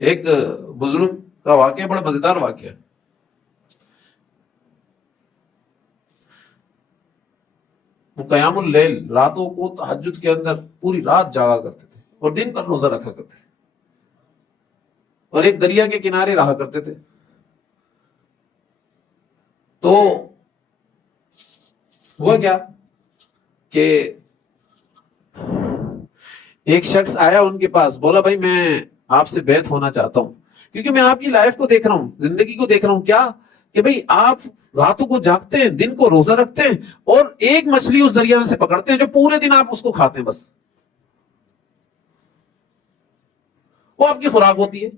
ایک بزرگ کا واقعہ بڑا مزیدار واقعہ ہے. وہ قیام اللیل، راتوں کو تہجد کے اندر پوری رات جاگا کرتے تھے اور دن پر روزہ رکھا کرتے تھے، اور ایک دریا کے کنارے رہا کرتے تھے. تو ہوا کیا کہ ایک شخص آیا ان کے پاس، بولا بھائی میں آپ سے بیعت ہونا چاہتا ہوں، کیونکہ میں آپ کی لائف کو دیکھ رہا ہوں، زندگی کو دیکھ رہا ہوں. کیا کہ بھائی آپ راتوں کو جاگتے ہیں، دن کو روزہ رکھتے ہیں، اور ایک مچھلی اس دریا میں سے پکڑتے ہیں جو پورے دن آپ اس کو کھاتے ہیں، بس وہ آپ کی خوراک ہوتی ہے،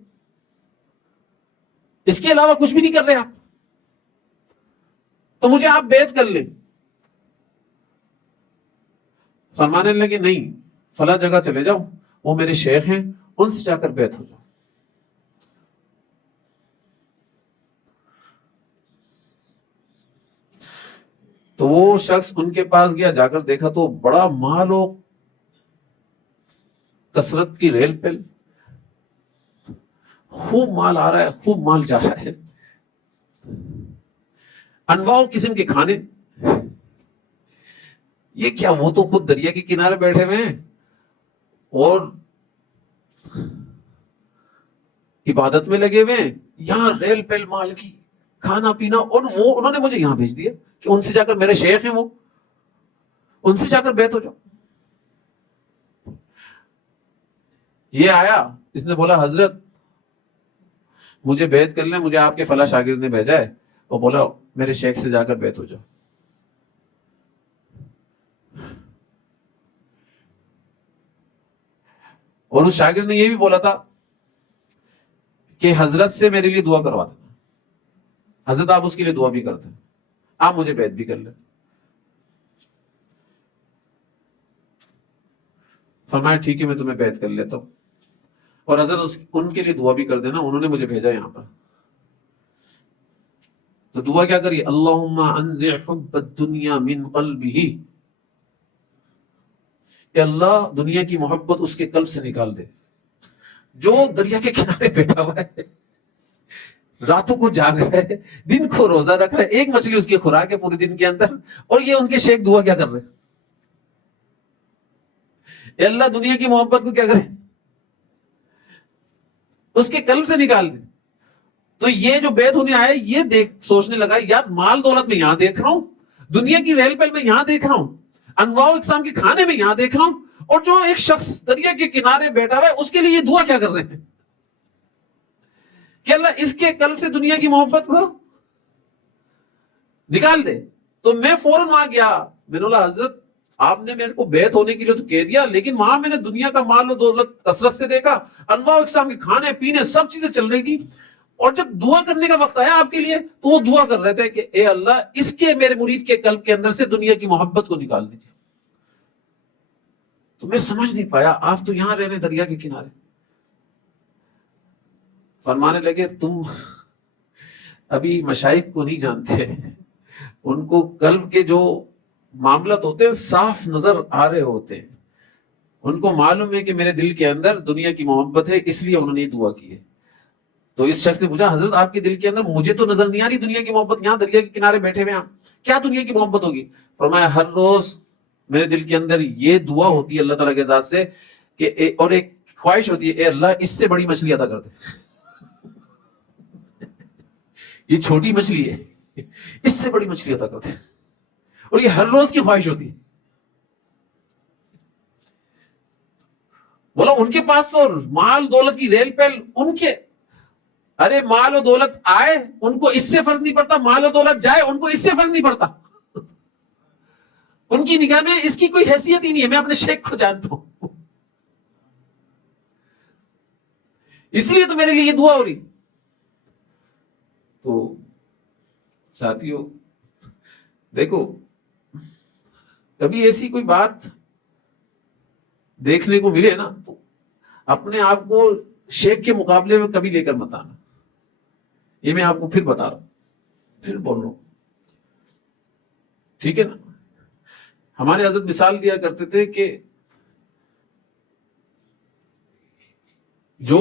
اس کے علاوہ کچھ بھی نہیں کر رہے آپ. تو مجھے آپ بیعت کر لیں. فرمانے لگے نہیں، فلاں جگہ چلے جاؤ، وہ میرے شیخ ہیں، ان سے جا کر بیعت ہو جاؤ. تو وہ شخص ان کے پاس گیا، جا کر دیکھا تو بڑا مال و کثرت کی ریل پل، خوب مال آ رہا ہے، خوب مال جا رہا ہے، انواع قسم کے کھانے. یہ کیا، وہ تو خود دریا کے کنارے بیٹھے ہوئے ہیں اور عبادت میں لگے ہوئے ہیں، یہاں ریل پیل مال کی کھانا پینا، اور وہ انہوں نے مجھے یہاں بھیج دیا کہ ان سے جا کر، میرے شیخ ہیں وہ، ان سے جا کر بیعت ہو جاؤ. یہ آیا، اس نے بولا حضرت مجھے بیعت کر لیں، مجھے آپ کے فلاں شاگرد نے بھیجا ہے. وہ بولا میرے شیخ سے جا کر بیعت ہو جاؤ. اور اس شاگرد نے یہ بھی بولا تھا کہ حضرت سے میرے لیے دعا کروا دینا، حضرت آپ اس کے لیے دعا بھی کرتے ہیں، آپ مجھے بیعت بھی کر لیں. فرمایا ٹھیک ہے، میں تمہیں بیعت کر لیتا ہوں، اور حضرت ان کے لیے دعا بھی کر دینا، انہوں نے مجھے بھیجا یہاں پر. تو دعا کیا کری، اللہم انزع حب الدنیا من قلبہ، کہ اللہ دنیا کی محبت اس کے قلب سے نکال دے. جو دریا کے کنارے بیٹھا ہوا ہے، راتوں کو جاگ رہا ہے، دن کو روزہ رکھ رہا ہے، ایک مچھلی اس کی خوراک ہے پورے دن کے اندر، اور یہ ان کے شیخ دعا کیا کر رہے ہیں، اے اللہ دنیا کی محبت کو کیا کرے، اس کے قلب سے نکال دے. تو یہ جو بیعت ہونے آئے، یہ دیکھ سوچنے لگا یار مال دولت میں یہاں دیکھ رہا ہوں، دنیا کی ریل پیل میں یہاں دیکھ رہا ہوں، انواع اقسام کے کھانے میں یہاں دیکھ رہا ہوں، اور جو ایک شخص دریا کے کنارے بیٹھا ہوا ہے اس کے لیے یہ دعا کیا کر رہے ہیں کہ اللہ اس کے قلب سے دنیا کی محبت کو نکال دے. تو میں فوراً وہاں گیا، میں نے بولا حضرت آپ نے میرے کو بیعت ہونے کے لیے تو کہہ دیا، لیکن وہاں میں نے دنیا کا مال و دولت کثرت سے دیکھا، انواع اقسام کے کھانے پینے سب چیزیں چل رہی تھی، اور جب دعا کرنے کا وقت آیا آپ کے لیے تو وہ دعا کر رہے تھے کہ اے اللہ اس کے میرے مرید کے قلب کے اندر سے دنیا کی محبت کو نکال دیجیے. تو میں سمجھ نہیں پایا، آپ تو یہاں رہ رہے دریا کے کنارے. فرمانے لگے تم ابھی مشائخ کو نہیں جانتے، ان کو قلب کے جو معاملات ہوتے ہیں صاف نظر آ رہے ہوتے ہیں، ان کو معلوم ہے کہ میرے دل کے اندر دنیا کی محبت ہے، اس لیے انہوں نے دعا کی ہے. تو اس شخص نے پوچھا حضرت آپ کے دل کے اندر مجھے تو نظر نہیں آ رہی دنیا کی محبت، یہاں دریا کے کنارے بیٹھے ہوئے آپ کیا دنیا کی محبت ہوگی. فرمایا ہر روز میرے دل کے اندر یہ دعا ہوتی ہے اللہ تعالیٰ کے ذات سے کہ اور ایک خواہش ہوتی ہے اے اللہ اس سے بڑی مچھلی عطا کر دے، یہ چھوٹی مچھلی ہے، اس سے بڑی مچھلی عطا کر دے. اور یہ ہر روز کی خواہش ہوتی ہے. بولا ان کے پاس تو مال دولت کی ریل پیل، ان کے ارے مال و دولت آئے ان کو اس سے فرق نہیں پڑتا، مال و دولت جائے ان کو اس سے فرق نہیں پڑتا، ان کی نگاہ میں اس کی کوئی حیثیت ہی نہیں ہے. میں اپنے شیخ کو جانتا ہوں، اس لیے تو میرے لیے یہ دعا ہو رہی. تو ساتھیوں دیکھو، کبھی ایسی کوئی بات دیکھنے کو ملے نا تو اپنے آپ کو شیخ کے مقابلے میں کبھی لے کر مت آنا. یہ میں آپ کو پھر بتا رہا ہوں، پھر بول رہا ہوں، ٹھیک ہے نا. ہمارے حضرت مثال دیا کرتے تھے کہ جو